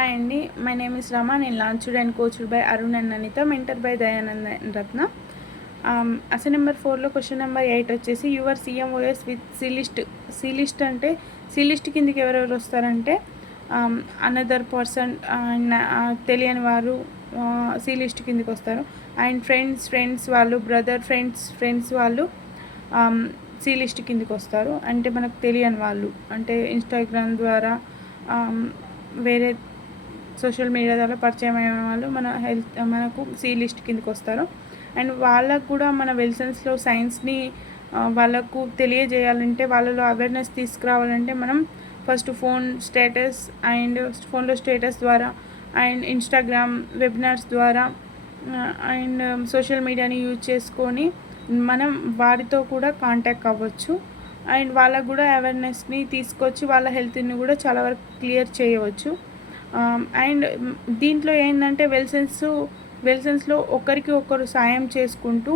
Hi అండి. My name is Rama. నేను launched and coached by Arun and Anitha, mentor by Dayanand and Ratna. Assign number 4లో question number 8 వచ్చేసి your CMOS with C list అంటే C list కిందకి ఎవరెవరు వస్తారంటే అనదర్ పర్సన్ అండ్ తెలియని వారు సి లిస్ట్ కిందకి వస్తారు. అండ్ ఫ్రెండ్స్ వాళ్ళు, బ్రదర్ ఫ్రెండ్స్ వాళ్ళు సి లిస్ట్ కిందకి వస్తారు. అంటే మనకు తెలియని వాళ్ళు, అంటే ఇన్స్టాగ్రామ్ ద్వారా వేరే సోషల్ మీడియా ద్వారా పరిచయం అయిన వాళ్ళు మనకు సి లిస్ట్ కిందకి వస్తారు. అండ్ వాళ్ళకు కూడా మన వెల్సన్స్లో సైన్స్ని వాళ్ళకు తెలియజేయాలంటే, వాళ్ళలో అవేర్నెస్ తీసుకురావాలంటే మనం ఫస్ట్ ఫోన్లో స్టేటస్ ద్వారా అండ్ ఇన్స్టాగ్రామ్ వెబినార్స్ ద్వారా అండ్ సోషల్ మీడియాని యూజ్ చేసుకొని మనం వారితో కూడా కాంటాక్ట్ అవ్వచ్చు. అండ్ వాళ్ళకు కూడా అవేర్నెస్ని తీసుకొచ్చి వాళ్ళ హెల్త్ని కూడా చాలా వరకు క్లియర్ చేయవచ్చు. అండ్ దీంట్లో ఏంటంటే వెల్సెన్స్లో ఒకరికి ఒకరు సాయం చేసుకుంటూ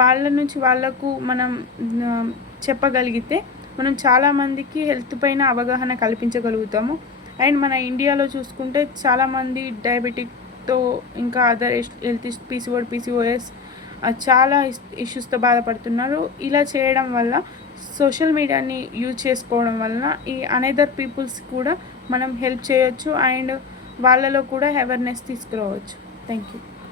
వాళ్ళ నుంచి వాళ్ళకు మనం చెప్పగలిగితే మనం చాలామందికి హెల్త్ పైన అవగాహన కల్పించగలుగుతాము. అండ్ మన ఇండియాలో చూసుకుంటే చాలామంది డయాబెటిక్తో ఇంకా అదర్ హెల్త్ పీసీఓఎస్ చాలా ఇష్యూస్తో బాధపడుతున్నారు. ఇలా చేయడం వల్ల, సోషల్ మీడియాని యూజ్ చేసుకోవడం వలన ఈ అనదర్ పీపుల్స్ కూడా మనం హెల్ప్ చేయొచ్చు అండ్ వాళ్ళలో కూడా అవేర్నెస్ తీసుకురావచ్చు. Thank you.